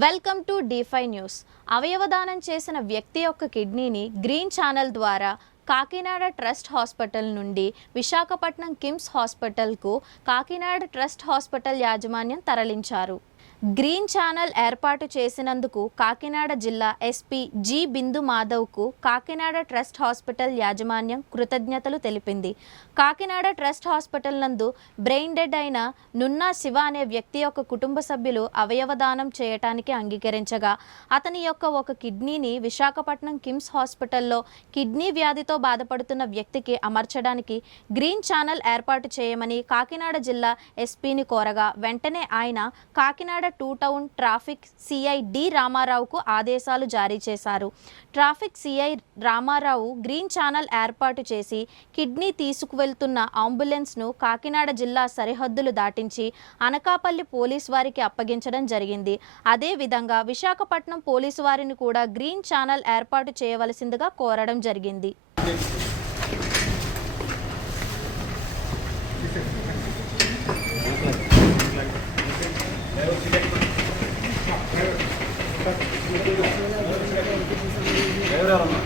Welcome to Defy news. అవయవదానం చేసిన వ్యక్తి యొక్క కిడ్నీని గ్రీన్ ఛానల్ ద్వారా కాకినాడ ట్రస్ట్ హాస్పిటల్ నుండి విశాఖపట్నం కిమ్స్ హాస్పిటల్కు కాకినాడ ట్రస్ట్ హాస్పిటల్ యాజమాన్యం తరలించారు. గ్రీన్ ఛానల్ ఏర్పాటు చేసినందుకు కాకినాడ జిల్లా ఎస్పీ జి బిందు మాధవ్కు కాకినాడ ట్రస్ట్ హాస్పిటల్ యాజమాన్యం కృతజ్ఞతలు తెలిపింది. కాకినాడ ట్రస్ట్ హాస్పిటల్ నందు బ్రెయిన్ డెడ్ అయిన నున్నా శివ అనే వ్యక్తి యొక్క కుటుంబ సభ్యులు అవయవదానం చేయటానికి అంగీకరించగా అతని యొక్క ఒక కిడ్నీని విశాఖపట్నం కిమ్స్ హాస్పిటల్లో కిడ్నీ వ్యాధితో బాధపడుతున్న వ్యక్తికి అమర్చడానికి గ్రీన్ ఛానల్ ఏర్పాటు చేయమని కాకినాడ జిల్లా ఎస్పీని కోరగా వెంటనే ఆయన Kakinada two town traffic CI D రామారావుకు ఆదేశాలు జారీ చేశారు. Traffic CI Ramarao green channel ఏర్పాటు చేసి కిడ్నీ తీసుకువెళ్తున్న అంబులెన్స్ను కాకినాడ జిల్లా సరిహద్దులు దాటించి అనకాపల్లి పోలీసు వారికి అప్పగించడం జరిగింది. అదేవిధంగా విశాఖపట్నం పోలీసు వారిని కూడా గ్రీన్ ఛానల్ ఏర్పాటు చేయవలసిందిగా కోరడం జరిగింది. ഇറങ്ങും